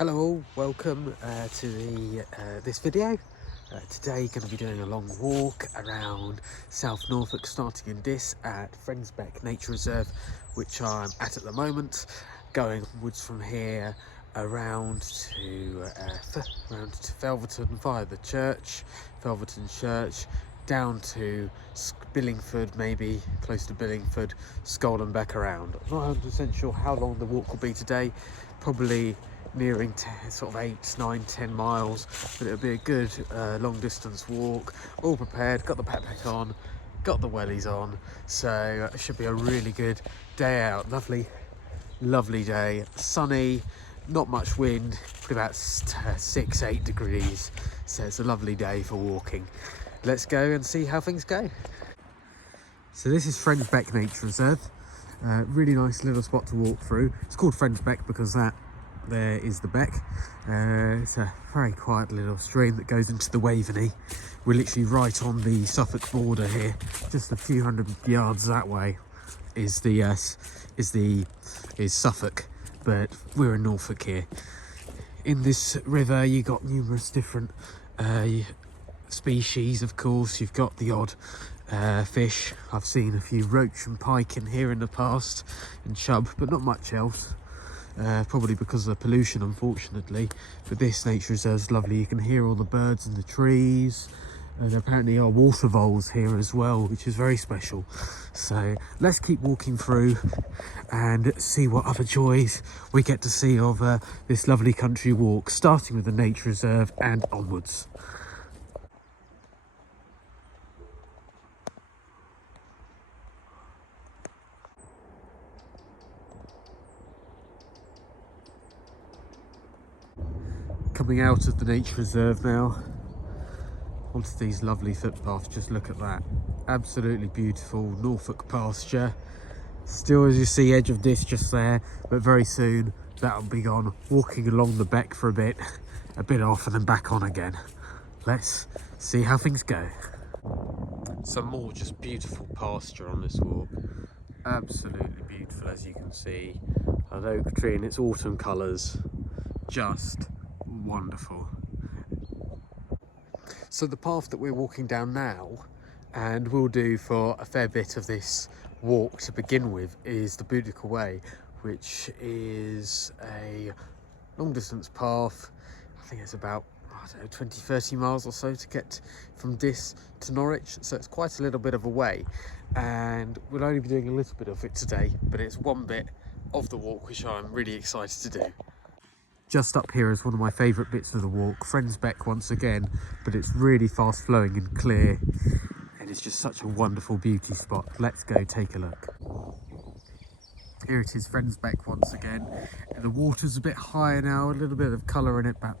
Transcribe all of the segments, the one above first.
Hello all, welcome to this video. Today going to be doing a long walk around South Norfolk, starting in Diss at Friendsbeck Nature Reserve, which I'm at the moment, going onwards from here around to Felverton via the church, Felverton Church, down to Billingford, maybe close to Billingford, Skull and back around. I'm not 100% sure how long the walk will be today, probably nearing sort of 8, 9, 10 miles, but it'll be a good long distance walk, all prepared, got the backpack on, got the wellies on, so it should be a really good day out. Lovely day, sunny, not much wind, probably about 6-8 degrees, so it's a lovely day for walking. Let's go and see how things go. So this is Friendsbeck Nature Reserve, really nice little spot to walk through. It's called Friendsbeck because there is the beck. It's a very quiet little stream that goes into the Waveney. We're literally right on the Suffolk border here, just a few hundred yards that way is Suffolk, but we're in Norfolk here. In this river you got numerous different species, of course. You've got the odd fish. I've seen a few roach and pike in here in the past, and chub, but not much else. Probably because of the pollution, unfortunately. But this nature reserve is lovely. You can hear all the birds in the trees, and apparently are water voles here as well, which is very special. So let's keep walking through and see what other joys we get to see of this lovely country walk, starting with the nature reserve and onwards. Coming out of the nature reserve now onto these lovely footpaths. Just look at that, absolutely beautiful Norfolk pasture. Still, as you see, edge of Diss just there, but very soon that'll be gone. Walking along the beck for a bit off and then back on again. Let's see how things go. Some more just beautiful pasture on this walk, absolutely beautiful, as you can see. An oak tree in its autumn colours, just wonderful. So the path that we're walking down now, and we'll do for a fair bit of this walk to begin with, is the Boudica Way, which is a long distance path. I think it's about, I don't know, 20-30 miles or so to get from Diss to Norwich, so it's quite a little bit of a way, and we'll only be doing a little bit of it today, but it's one bit of the walk which I'm really excited to do. Just up here is one of my favourite bits of the walk, Friendsbeck once again, but it's really fast flowing and clear, and it's just such a wonderful beauty spot. Let's go take a look. Here it is, Friendsbeck once again, and the water's a bit higher now, a little bit of colour in it, but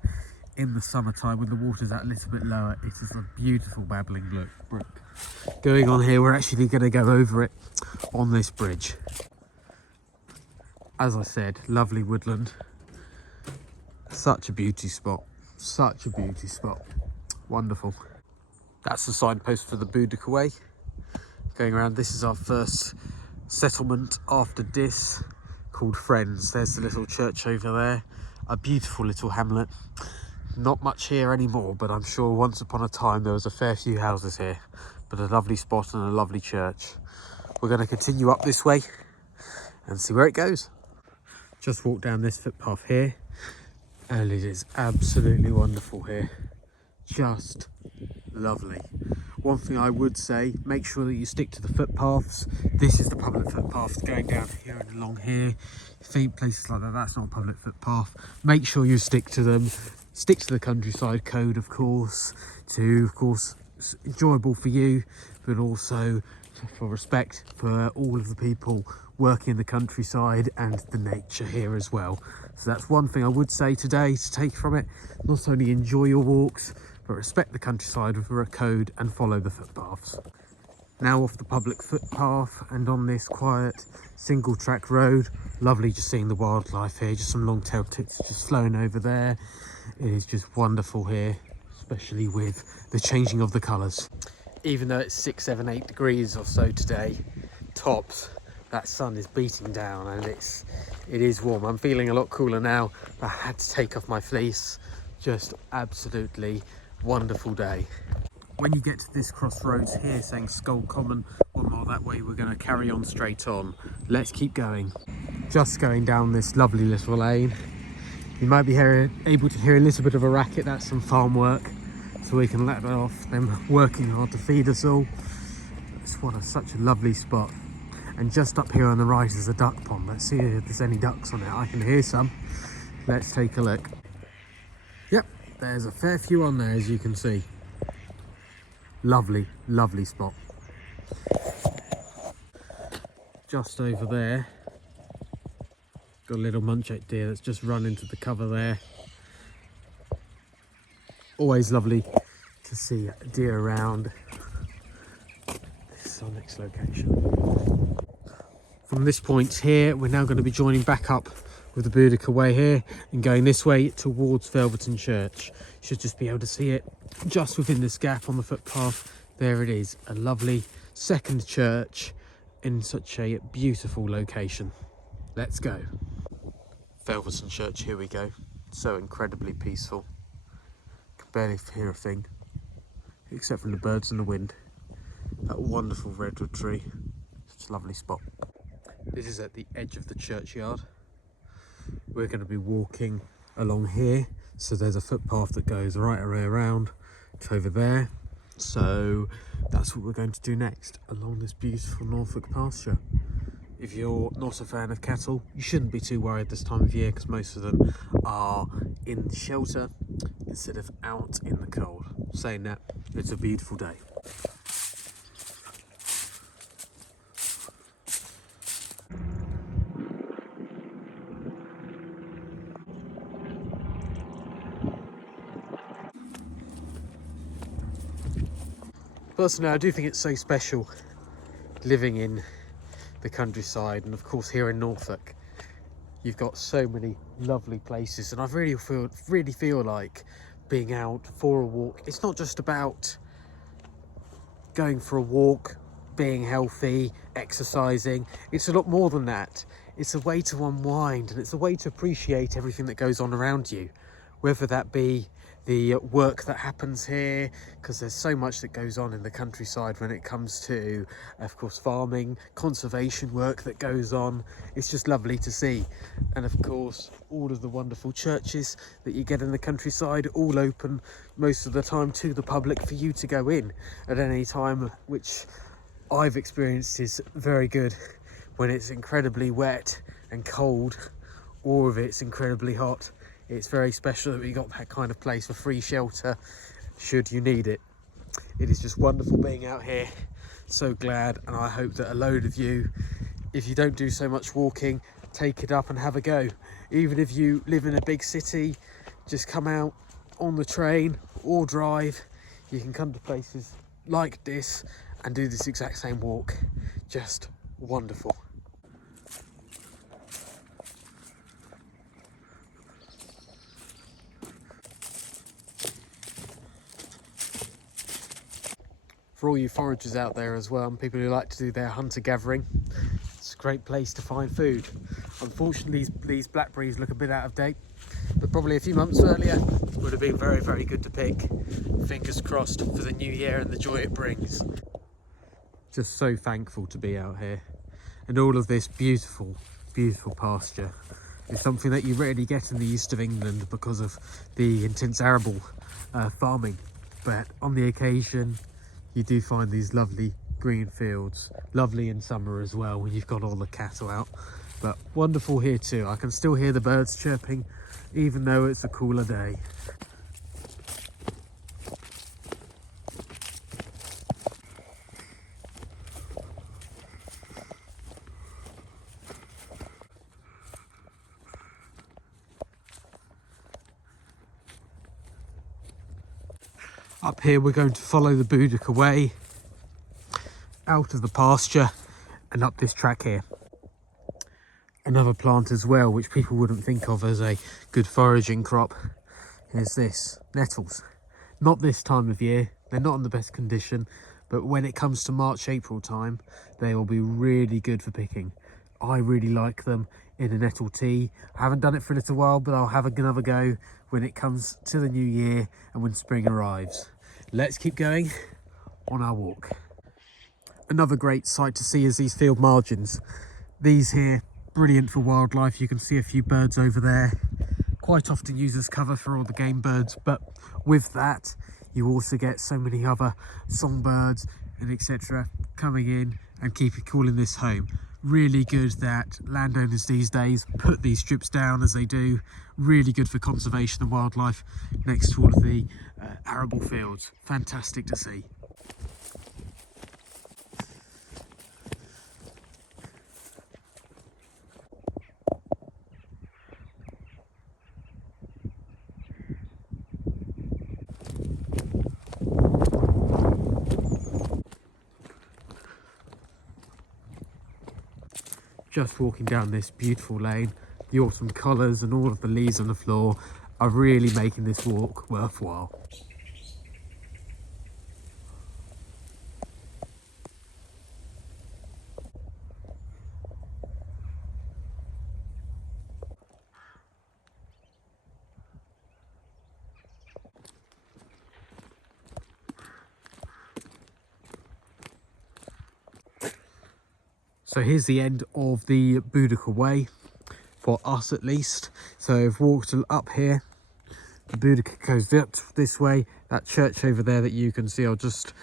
in the summertime when the water's at a little bit lower, it is a beautiful babbling brook. Going on here, we're actually going to go over it on this bridge. As I said, lovely woodland. Such a beauty spot, wonderful. That's the signpost for the Boudica Way. Going around, this is our first settlement after Diss, called Friends. There's the little church over there, a beautiful little hamlet. Not much here anymore, but I'm sure once upon a time there was a fair few houses here, but a lovely spot and a lovely church. We're going to continue up this way and see where it goes. Just walk down this footpath here, and it is absolutely wonderful here, just lovely. One thing I would say, make sure that you stick to the footpaths. This is the public footpath going down here and along here. Faint places like that, that's not a public footpath. Make sure you stick to them. Stick to the countryside code, of course, enjoyable for you, but also for respect for all of the people working in the countryside and the nature here as well. So that's one thing I would say today to take from it. Not only enjoy your walks, but respect the countryside with a code and follow the footpaths. Now off the public footpath and on this quiet single track road. Lovely just seeing the wildlife here, just some long-tailed tits just flowing over there. It is just wonderful here, especially with the changing of the colours. Even though it's 6, 7, 8 degrees or so today, tops, that sun is beating down and it is warm. I'm feeling a lot cooler now, but I had to take off my fleece. Just absolutely wonderful day. When you get to this crossroads here saying Skull Common, 1 mile that way, we're going to carry on straight on. Let's keep going. Just going down this lovely little lane. You might be able to hear a little bit of a racket. That's some farm work, so we can let off them working hard to feed us all. It's such a lovely spot. And just up here on the right is a duck pond. Let's see if there's any ducks on it. I can hear some. Let's take a look. Yep, there's a fair few on there, as you can see. Lovely, lovely spot. Just over there, got a little munchet deer that's just run into the cover there. Always lovely to see a deer around. This is our next location. From this point here, we're now going to be joining back up with the Boudica Way here and going this way towards Felverton Church. You should just be able to see it just within this gap on the footpath. There it is, a lovely second church in such a beautiful location. Let's go. Felverton Church, here we go. So incredibly peaceful. Can barely hear a thing, except from the birds and the wind. That wonderful redwood tree. Such a lovely spot. This is at the edge of the churchyard. We're going to be walking along here. So there's a footpath that goes right around to over there. So that's what we're going to do next, along this beautiful Norfolk pasture. If you're not a fan of cattle, you shouldn't be too worried this time of year, because most of them are in shelter instead of out in the cold. Saying that, it's a beautiful day. Personally, I do think it's so special living in the countryside, and of course here in Norfolk you've got so many lovely places, and I really feel like being out for a walk. It's not just about going for a walk, being healthy, exercising. It's a lot more than that. It's a way to unwind, and it's a way to appreciate everything that goes on around you, whether that be the work that happens here, because there's so much that goes on in the countryside when it comes to, of course, farming, conservation work that goes on. It's just lovely to see. And of course, all of the wonderful churches that you get in the countryside, all open most of the time to the public for you to go in at any time, which I've experienced is very good when it's incredibly wet and cold, or if it's incredibly hot. It's very special that we got that kind of place for free shelter should you need it. It is just wonderful being out here. So glad, and I hope that a load of you, if you don't do so much walking, take it up and have a go. Even if you live in a big city, just come out on the train or drive. You can come to places like this and do this exact same walk. Just wonderful. For all you foragers out there as well, and people who like to do their hunter gathering, it's a great place to find food. Unfortunately, these blackberries look a bit out of date, but probably a few months earlier would have been very, very good to pick. Fingers crossed for the new year and the joy it brings. Just so thankful to be out here, and all of this beautiful, beautiful pasture is something that you rarely get in the east of England because of the intense arable farming. But on the occasion, you do find these lovely green fields, lovely in summer as well when you've got all the cattle out, but wonderful here too. I can still hear the birds chirping even though it's a cooler day. Up here we're going to follow the Boudica Way out of the pasture and up this track here. Another plant as well which people wouldn't think of as a good foraging crop is this, nettles. Not this time of year, they're not in the best condition, but when it comes to March, April time, they will be really good for picking. I really like them in a nettle tea. I haven't done it for a little while, but I'll have another go when it comes to the new year and when spring arrives. Let's keep going on our walk. Another great sight to see is these field margins. These here, brilliant for wildlife. You can see a few birds over there. Quite often used as cover for all the game birds, but with that, you also get so many other songbirds and etc. coming in and keeping calling this home. Really good that landowners these days put these strips down as they do. Really good for conservation and wildlife next to all of the arable fields. Fantastic to see. Just walking down this beautiful lane, the autumn colours and all of the leaves on the floor are really making this walk worthwhile. So here's the end of the Boudica Way, for us at least. So I've walked up here, the Boudica goes up this way. That church over there that you can see, I'll just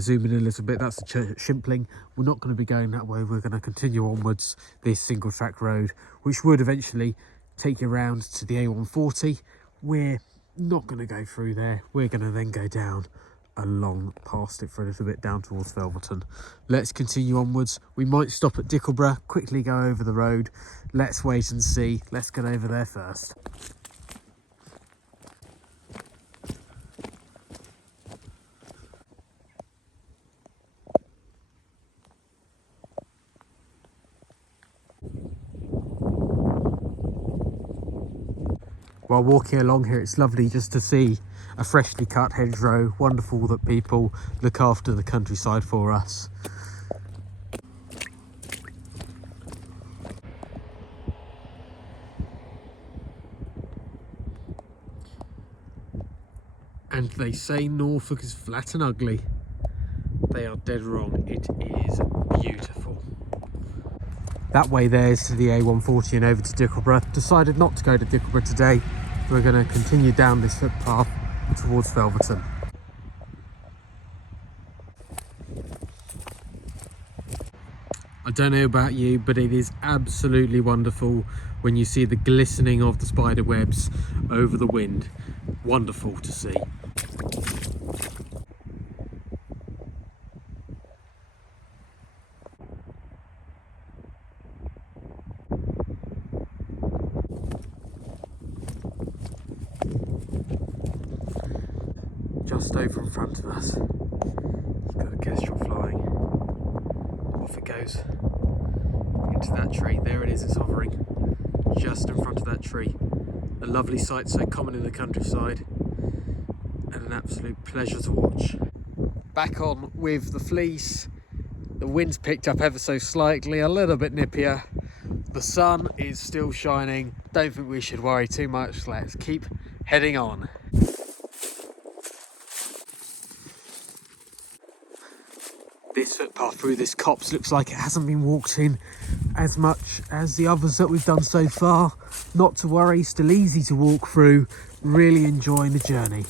zoom in a little bit, that's the church at Shimpling. We're not going to be going that way, we're going to continue onwards this single track road, which would eventually take you around to the A140. We're not going to go through there, we're going to then go down along past it for a little bit down towards Felverton. Let's continue onwards. We might stop at Dickleborough, quickly go over the road. Let's wait and see. Let's get over there first. While walking along here, it's lovely just to see a freshly cut hedgerow. Wonderful that people look after the countryside for us. And they say Norfolk is flat and ugly. They are dead wrong. It is beautiful. That way there is to the A140 and over to Dickleborough. Decided not to go to Dickleborough today. We're going to continue down this footpath towards Felverton. I don't know about you, but it is absolutely wonderful when you see the glistening of the spider webs over the wind. Wonderful to see. Just over in front of us, you've got a kestrel flying. Off it goes into that tree. There it is, it's hovering just in front of that tree. A lovely sight, so common in the countryside, and an absolute pleasure to watch. Back on with the fleece. The wind's picked up ever so slightly, a little bit nippier. The sun is still shining. Don't think we should worry too much. Let's keep heading on. This footpath through this copse looks like it hasn't been walked in as much as the others that we've done so far. Not to worry, still easy to walk through. Really enjoying the journey.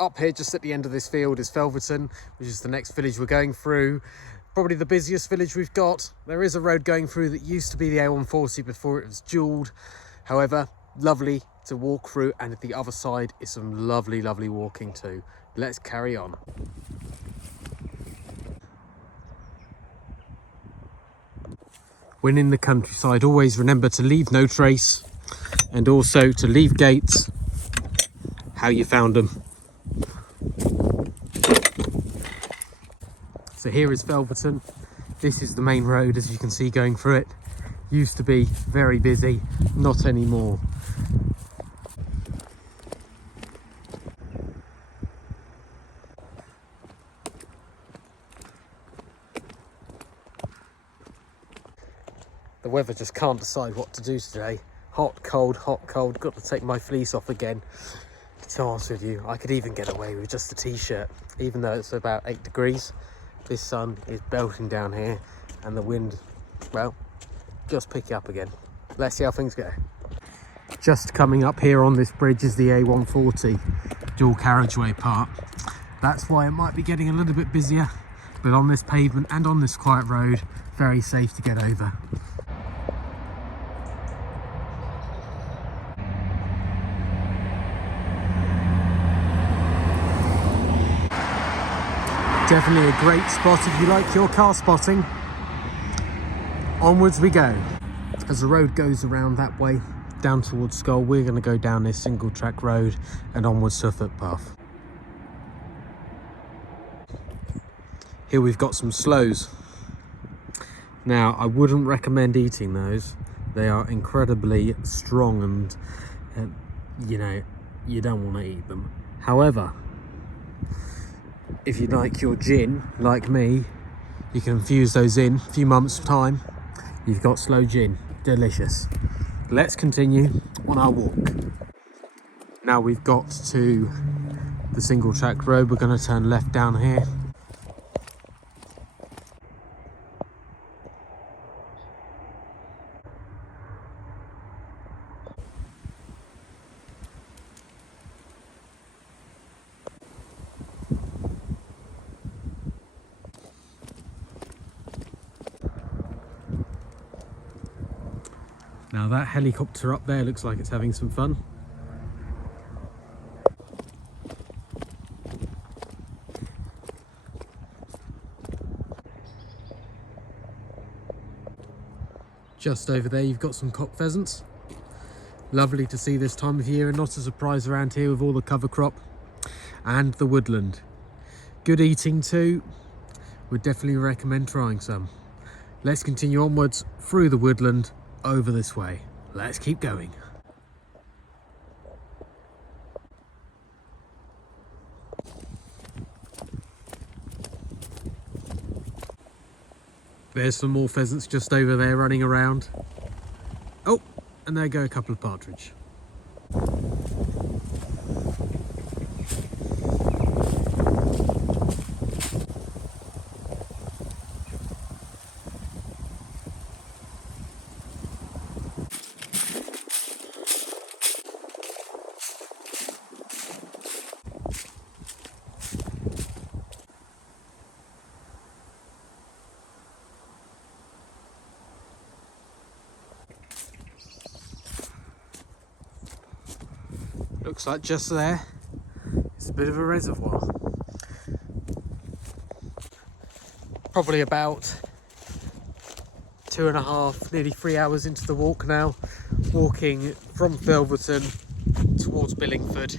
Up here, just at the end of this field, is Felverton, which is the next village we're going through. Probably the busiest village we've got. There is a road going through that used to be the A140 before it was dualled. However, lovely to walk through, and at the other side is some lovely, lovely walking too. Let's carry on. When in the countryside, always remember to leave no trace, and also to leave gates how you found them. So here is Felverton. This is the main road, as you can see, going through it. Used to be very busy, not anymore. The weather just can't decide what to do today. Hot, cold, got to take my fleece off again. To be honest with you, I could even get away with just a t-shirt, even though it's about 8 degrees. This sun is belting down here and the wind, well, just pick up again. Let's see how things go. Just coming up here on this bridge is the A140 dual carriageway part. That's why it might be getting a little bit busier, but on this pavement and on this quiet road, very safe to get over. Definitely a great spot if you like your car spotting. Onwards we go. As the road goes around that way, down towards Skull, we're going to go down this single track road and onwards to a footpath. Here we've got some sloes. Now, I wouldn't recommend eating those. They are incredibly strong and, you know, you don't want to eat them. However, if you like your gin, like me, you can infuse those in a few months' time. You've got sloe gin. Delicious. Let's continue on our walk. Now we've got to the single track road. We're going to turn left down here. Now that helicopter up there looks like it's having some fun. Just over there you've got some cock pheasants. Lovely to see this time of year, and not a surprise around here with all the cover crop and the woodland. Good eating too. Would definitely recommend trying some. Let's continue onwards through the woodland over this way. Let's keep going. There's some more pheasants just over there running around. Oh, and there go a couple of partridge. Looks like just there, it's a bit of a reservoir. Probably about 2.5, nearly 3 hours into the walk now, walking from Felverton towards Billingford.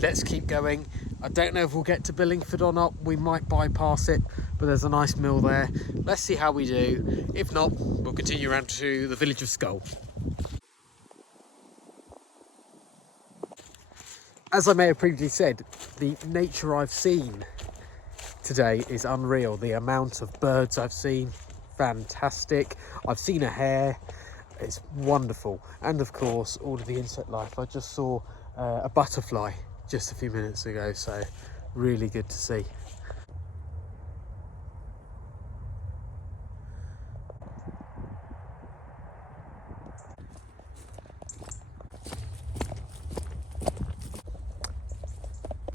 Let's keep going. I don't know if we'll get to Billingford or not. We might bypass it, but there's a nice mill there. Let's see how we do. If not, we'll continue around to the village of Skull. As I may have previously said, the nature I've seen today is unreal. The amount of birds I've seen, fantastic. I've seen a hare, it's wonderful. And of course, all of the insect life. I just saw a butterfly just a few minutes ago, so really good to see.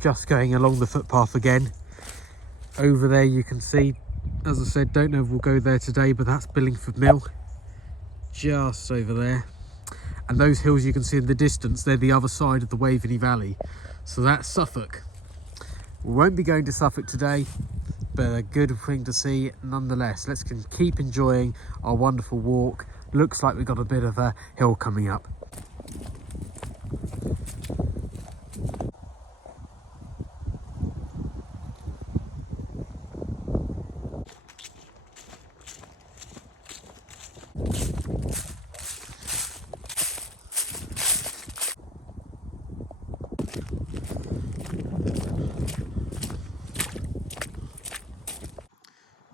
Just going along the footpath again. Over there you can see, as I said, don't know if we'll go there today, but that's Billingford Mill, just over there. And those hills you can see in the distance, they're the other side of the Waveney Valley. So that's Suffolk. We won't be going to Suffolk today, but a good thing to see nonetheless. Let's keep enjoying our wonderful walk. Looks like we've got a bit of a hill coming up.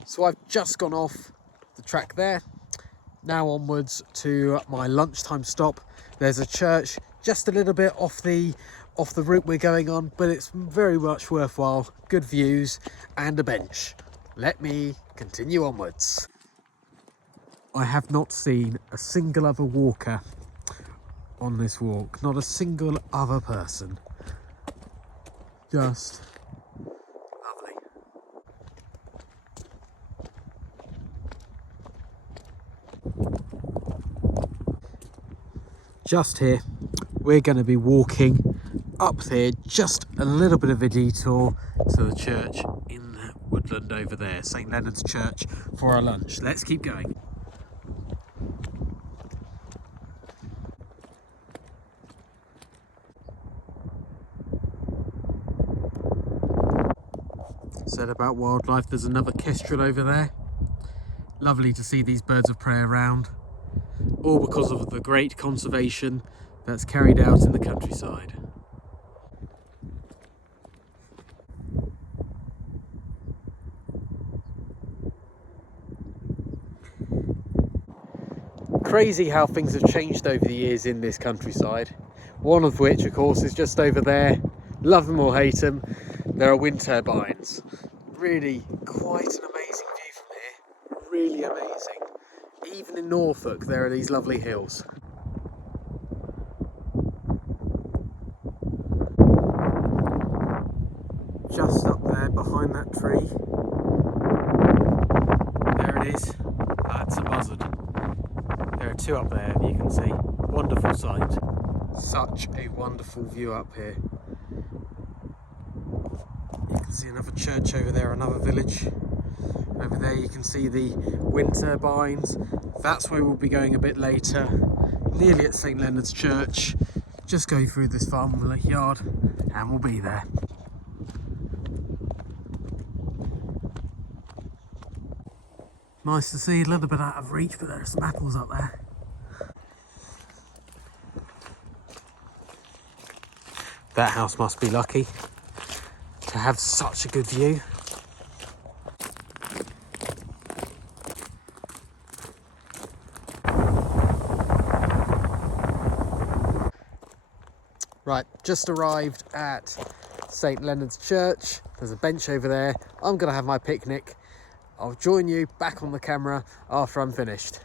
So I've just gone off the track there. Now onwards to my lunchtime stop. There's a church just a little bit off the route we're going on, but it's very much worthwhile. Good views and a bench. Let me continue onwards. I have not seen a single other walker on this walk, not a single other person. Just lovely. Just here, we're going to be walking up there, just a little bit of a detour to the church in the woodland over there, St Leonard's Church, for our lunch. Let's keep going. Said about wildlife, there's another kestrel over there. Lovely to see these birds of prey around, all because of the great conservation that's carried out in the countryside. Crazy how things have changed over the years in this countryside. One of which, of course, is just over there. Love them or hate them, there are wind turbines. Really quite an amazing view from here. Really amazing. Even in Norfolk, there are these lovely hills. Just up there behind that tree. There it is. That's a buzzard. There are two up there, you can see. Wonderful sight. Such a wonderful view up here. You can see another church over there, another village. Over there you can see the wind turbines. That's where we'll be going a bit later. Nearly at St Leonard's Church. Just go through this farm yard and we'll be there. Nice to see, a little bit out of reach, but there are some apples up there. That house must be lucky to have such a good view. Right, just arrived at St Leonard's Church. There's a bench over there. I'm gonna have my picnic. I'll join you back on the camera after I'm finished.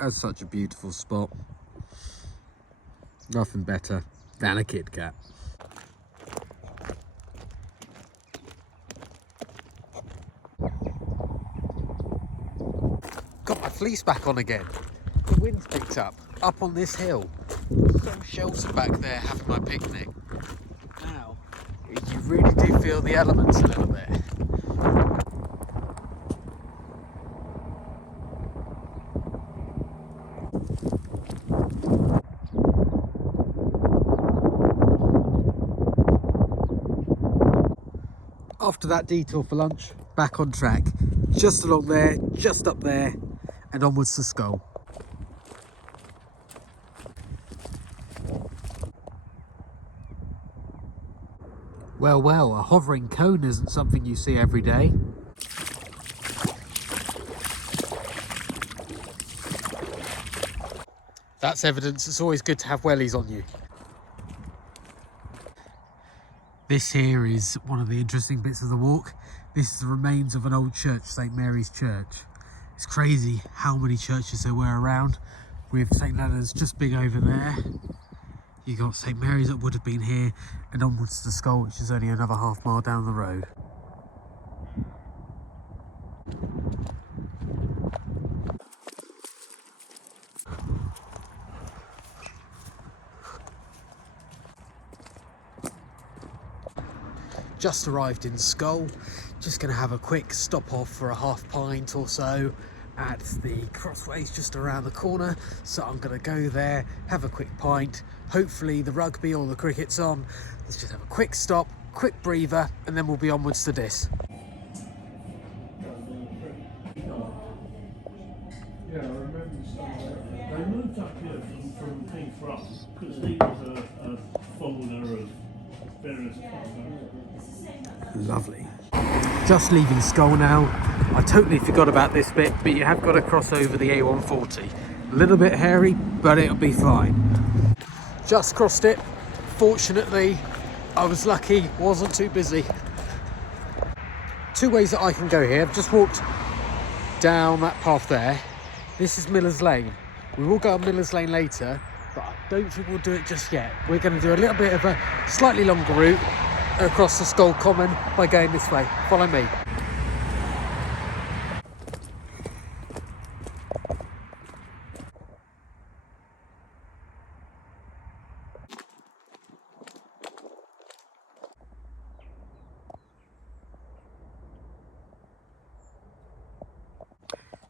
That's such a beautiful spot. Nothing better than a Kit Kat. Got my fleece back on again. The wind's picked up on this hill. So sheltered back there having my picnic. Now, you really do feel the elements a little bit. After that detour for lunch, back on track. Just along there, just up there, and onwards to Skull. Well, well, a hovering cone isn't something you see every day. That's evidence it's always good to have wellies on you. This here is one of the interesting bits of the walk. This is the remains of an old church, St Mary's Church. It's crazy how many churches there were around, with St Leonard's just big over there. You got St Mary's that would have been here, and onwards to Skull, which is only another half mile down the road. Just arrived in Skull. Just going to have a quick stop off for a half pint or so at the Crossways just around the corner. So I'm going to go there, have a quick pint. Hopefully the rugby or the cricket's on. Let's just have a quick stop, quick breather, and then we'll be onwards to Diss. Yeah, I remember they moved up here from Heathrow because he was a follower of various clubs. Lovely. Just leaving Skull now. I totally forgot about this bit, but you have got to cross over the A140. A little bit hairy, but it'll be fine. Just crossed it. Fortunately, I was lucky, wasn't too busy. Two ways that I can go here. I've just walked down that path there. This is Miller's Lane. We will go on Miller's Lane later, but I don't think we'll do it just yet. We're going to do a little bit of a slightly longer route across the Skull Common by going this way. Follow me.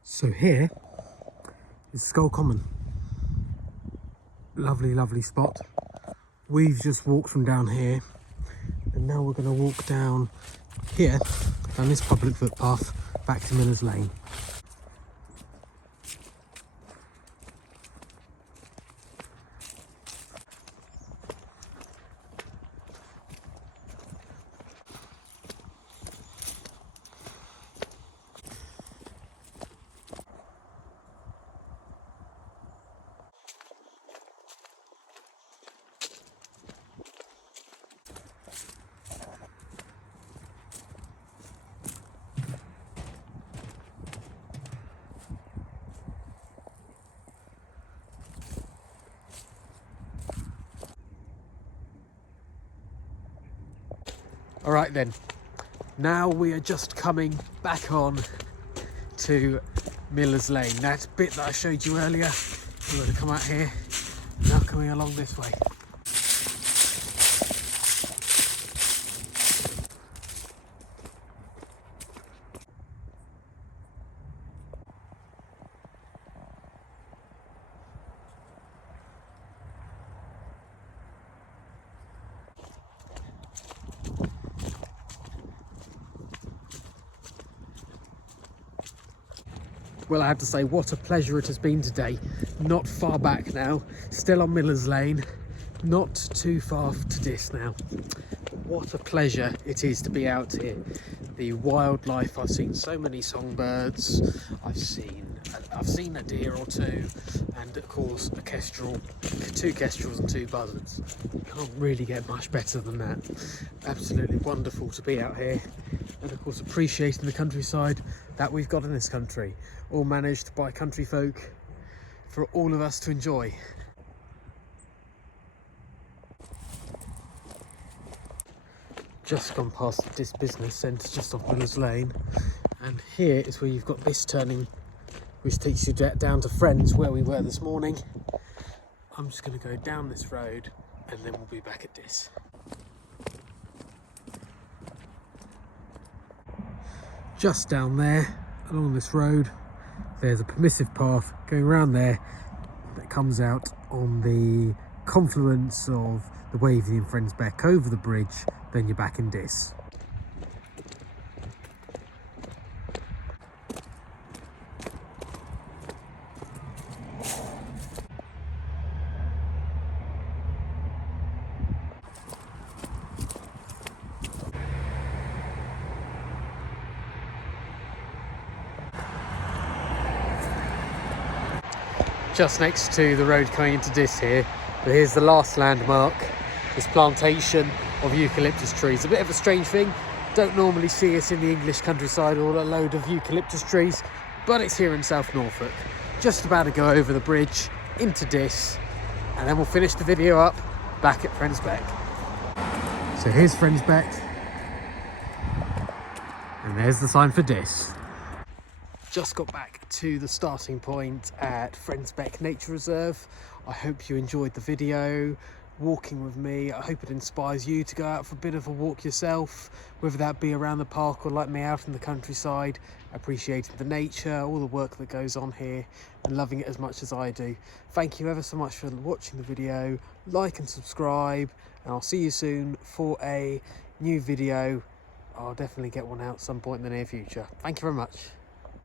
So here is Skull Common. Lovely, lovely spot. We've just walked from down here, and now we're going to walk down here, down this public footpath, back to Miller's Lane. All right then, now we are just coming back on to Miller's Lane. That bit that I showed you earlier, we're going to come out here, now coming along this way. Well, I have to say, what a pleasure it has been today. Not far back now, still on Miller's Lane, not too far to Diss now. What a pleasure it is to be out here. The wildlife, I've seen so many songbirds, I've seen a deer or two, and of course a kestrel, two kestrels and two buzzards. Can't really get much better than that. Absolutely wonderful to be out here, and of course appreciating the countryside that we've got in this country, all managed by country folk for all of us to enjoy. Just gone past this business centre just off Miller's Lane, and here is where you've got this turning which takes you down to Friends where we were this morning. I'm just going to go down this road and then we'll be back at Diss. Just down there along this road there's a permissive path going around there that comes out on the confluence of the Waveney and Friends Beck over the bridge, then you're back in Diss. Just next to the road coming into Diss here, but here's the last landmark, this plantation of eucalyptus trees. A bit of a strange thing, don't normally see it in the English countryside or a load of eucalyptus trees, but it's here in South Norfolk. Just about to go over the bridge into Diss, and then we'll finish the video up back at Friends Beck. So here's Friends Beck, and there's the sign for Diss. Just got back to the starting point at Friends Beck Nature Reserve. I hope you enjoyed the video. walking with me. I hope it inspires you to go out for a bit of a walk yourself, whether that be around the park or like me out in the countryside, appreciating the nature, all the work that goes on here and loving it as much as I do. Thank you ever so much for watching the video. Like and subscribe, and I'll see you soon for a new video. I'll definitely get one out some point in the near future. Thank you very much.